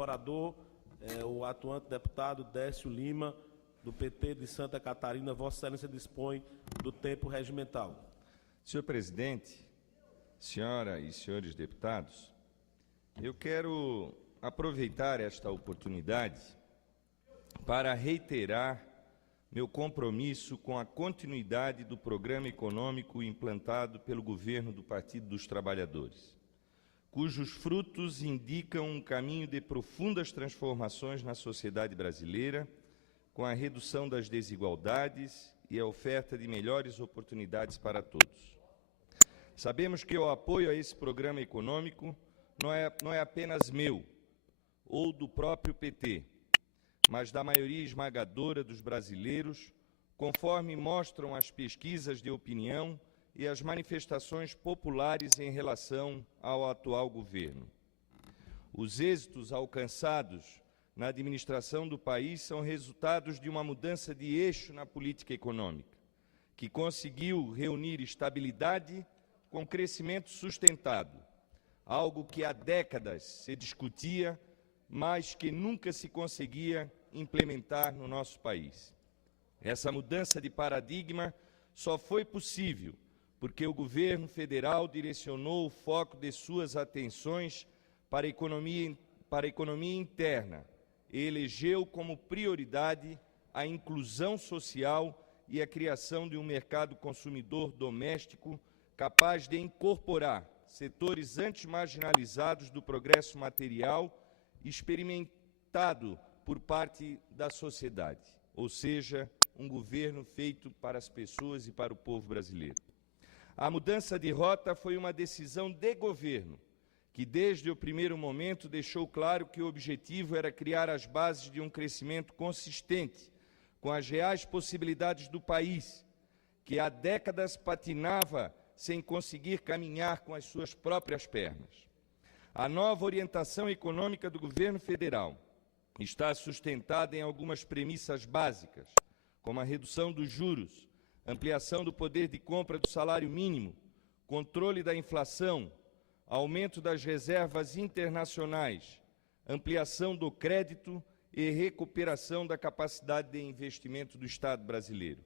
próximo orador é o atuante deputado Décio Lima, do PT de Santa Catarina. Vossa Excelência dispõe do tempo regimental. Senhor presidente, senhora e senhores deputados, eu quero aproveitar esta oportunidade para reiterar meu compromisso com a continuidade do programa econômico implantado pelo governo do Partido dos Trabalhadores, cujos frutos indicam um caminho de profundas transformações na sociedade brasileira, com a redução das desigualdades e a oferta de melhores oportunidades para todos. Sabemos que o apoio a esse programa econômico não é apenas meu ou do próprio PT, mas da maioria esmagadora dos brasileiros, conforme mostram as pesquisas de opinião e as manifestações populares em relação ao atual governo. Os êxitos alcançados na administração do país são resultados de uma mudança de eixo na política econômica, que conseguiu reunir estabilidade com crescimento sustentado, algo que há décadas se discutia, mas que nunca se conseguia implementar no nosso país. Essa mudança de paradigma só foi possível porque o governo federal direcionou o foco de suas atenções para a economia interna e elegeu como prioridade a inclusão social e a criação de um mercado consumidor doméstico capaz de incorporar setores antes marginalizados do progresso material experimentado por parte da sociedade, ou seja, um governo feito para as pessoas e para o povo brasileiro. A mudança de rota foi uma decisão de governo, que desde o primeiro momento deixou claro que o objetivo era criar as bases de um crescimento consistente com as reais possibilidades do país, que há décadas patinava sem conseguir caminhar com as suas próprias pernas. A nova orientação econômica do governo federal está sustentada em algumas premissas básicas, como a redução dos juros, ampliação do poder de compra do salário mínimo, controle da inflação, aumento das reservas internacionais, ampliação do crédito e recuperação da capacidade de investimento do Estado brasileiro.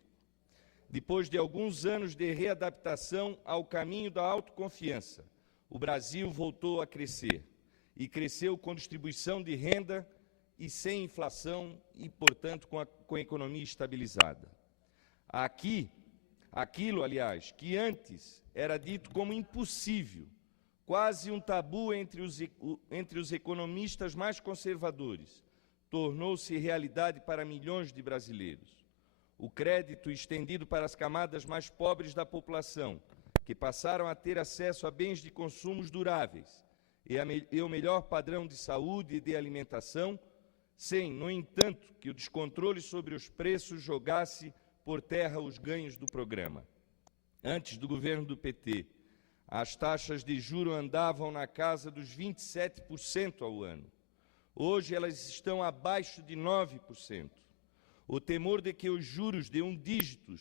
Depois de alguns anos de readaptação ao caminho da autoconfiança, o Brasil voltou a crescer, e cresceu com distribuição de renda e sem inflação e, portanto, com a economia estabilizada. Aquilo, que antes era dito como impossível, quase um tabu entre os economistas mais conservadores, tornou-se realidade para milhões de brasileiros. O crédito estendido para as camadas mais pobres da população, que passaram a ter acesso a bens de consumos duráveis e o melhor padrão de saúde e de alimentação, sem, no entanto, que o descontrole sobre os preços jogasse por terra os ganhos do programa. Antes do governo do PT, as taxas de juros andavam na casa dos 27% ao ano. Hoje elas estão abaixo de 9%. O temor de que os juros de um dígito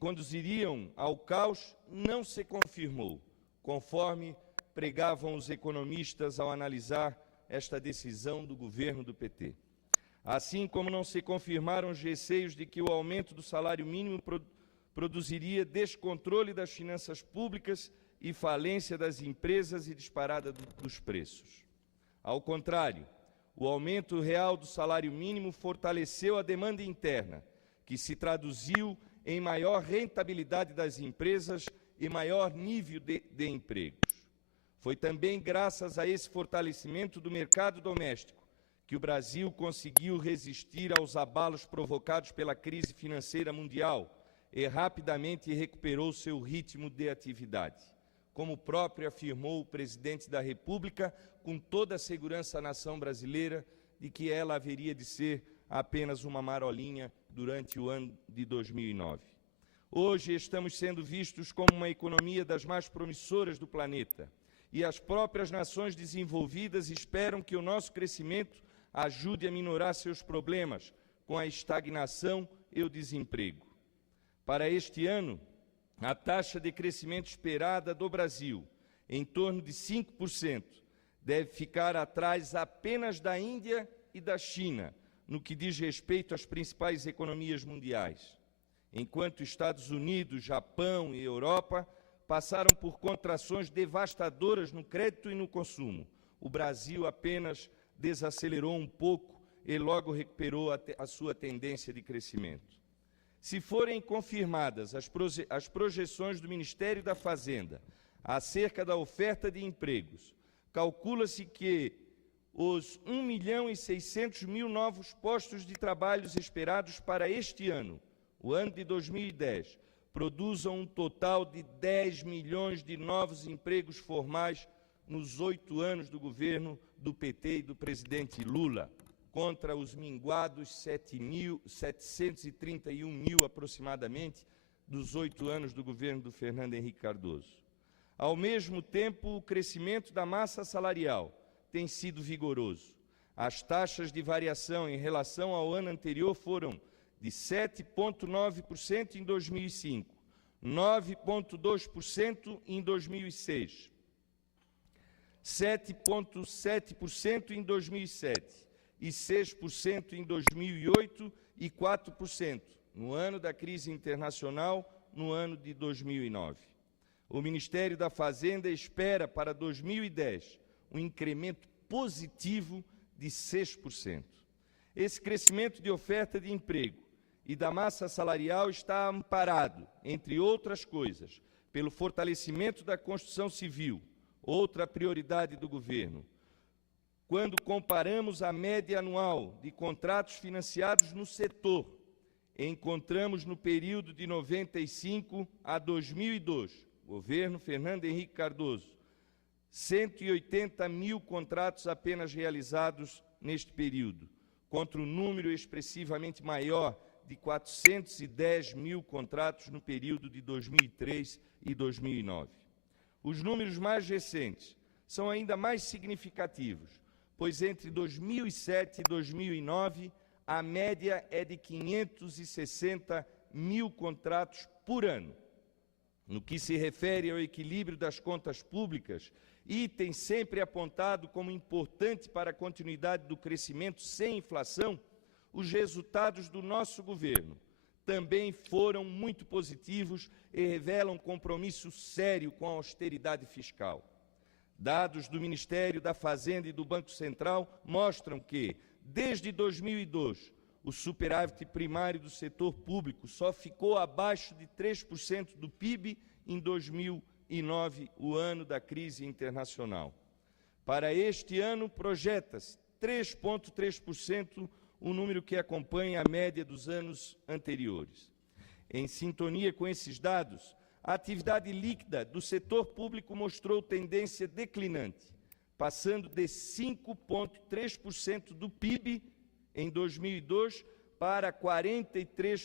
conduziriam ao caos não se confirmou, conforme pregavam os economistas ao analisar esta decisão do governo do PT. Assim como não se confirmaram os receios de que o aumento do salário mínimo produziria descontrole das finanças públicas e falência das empresas e disparada dos preços. Ao contrário, o aumento real do salário mínimo fortaleceu a demanda interna, que se traduziu em maior rentabilidade das empresas e maior nível de empregos. Foi também graças a esse fortalecimento do mercado doméstico que o Brasil conseguiu resistir aos abalos provocados pela crise financeira mundial e rapidamente recuperou seu ritmo de atividade, como próprio afirmou o presidente da República, com toda a segurança à nação brasileira de que ela haveria de ser apenas uma marolinha durante o ano de 2009. Hoje estamos sendo vistos como uma economia das mais promissoras do planeta, e as próprias nações desenvolvidas esperam que o nosso crescimento ajude a minorar seus problemas com a estagnação e o desemprego. Para este ano, a taxa de crescimento esperada do Brasil, em torno de 5%, deve ficar atrás apenas da Índia e da China, no que diz respeito às principais economias mundiais. Enquanto Estados Unidos, Japão e Europa passaram por contrações devastadoras no crédito e no consumo, o Brasil apenas desacelerou um pouco e logo recuperou a sua tendência de crescimento. Se forem confirmadas as projeções do Ministério da Fazenda acerca da oferta de empregos, calcula-se que os 1.600.000 novos postos de trabalho esperados para este ano, o ano de 2010, produzam um total de 10 milhões de novos empregos formais nos 8 anos do governo do PT e do presidente Lula, contra os minguados 731 mil aproximadamente dos 8 anos do governo do Fernando Henrique Cardoso. Ao mesmo tempo, o crescimento da massa salarial tem sido vigoroso. As taxas de variação em relação ao ano anterior foram de 7,9% em 2005, 9,2% em 2006, 7,7% em 2007 e 6% em 2008 e 4% no ano da crise internacional, no ano de 2009. O Ministério da Fazenda espera para 2010 um incremento positivo de 6%. Esse crescimento de oferta de emprego e da massa salarial está amparado, entre outras coisas, pelo fortalecimento da construção civil, outra prioridade do governo. Quando comparamos a média anual de contratos financiados no setor, encontramos no período de 95 a 2002, governo Fernando Henrique Cardoso, 180 mil contratos apenas realizados neste período, contra um número expressivamente maior de 410 mil contratos no período de 2003 e 2009. Os números mais recentes são ainda mais significativos, pois entre 2007 e 2009, a média é de 560 mil contratos por ano. No que se refere ao equilíbrio das contas públicas, item sempre apontado como importante para a continuidade do crescimento sem inflação, os resultados do nosso governo também foram muito positivos e revelam compromisso sério com a austeridade fiscal. Dados do Ministério da Fazenda e do Banco Central mostram que, desde 2002, o superávit primário do setor público só ficou abaixo de 3% do PIB em 2009, o ano da crise internacional. Para este ano, projeta-se 3,3%, um número que acompanha a média dos anos anteriores. Em sintonia com esses dados, a atividade líquida do setor público mostrou tendência declinante, passando de 5,3% do PIB em 2002 para 43%